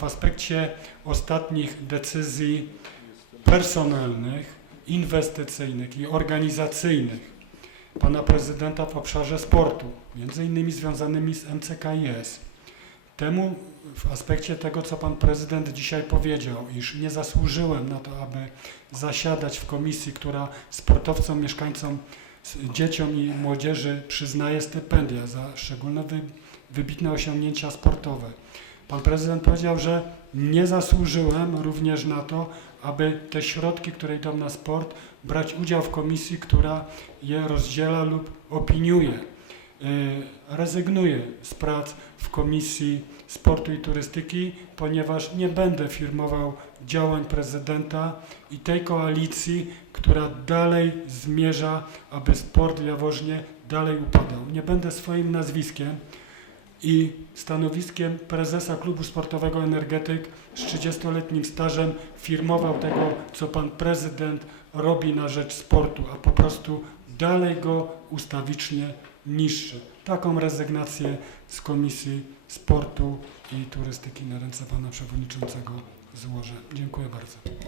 w aspekcie ostatnich decyzji personalnych, inwestycyjnych i organizacyjnych pana prezydenta w obszarze sportu, między innymi związanymi z MCKiS. Temu w aspekcie tego, co pan prezydent dzisiaj powiedział, iż nie zasłużyłem na to, aby zasiadać w komisji, która sportowcom, mieszkańcom, dzieciom i młodzieży przyznaje stypendia za szczególne wy, wybitne osiągnięcia sportowe. Pan prezydent powiedział, że nie zasłużyłem również na to, aby te środki, które idą na sport, brać udział w komisji, która je rozdziela lub opiniuje. Yy, Rezygnuję z prac w Komisji Sportu i Turystyki, ponieważ nie będę firmował działań prezydenta i tej koalicji, która dalej zmierza, aby sport w Jaworznie dalej upadał. Nie będę swoim nazwiskiem i stanowiskiem prezesa klubu sportowego Energetyk z 30-letnim stażem firmował tego, co pan prezydent robi na rzecz sportu, a po prostu dalej go ustawicznie niższy. Taką rezygnację z Komisji Sportu i Turystyki na ręce pana przewodniczącego złożę. Dziękuję bardzo.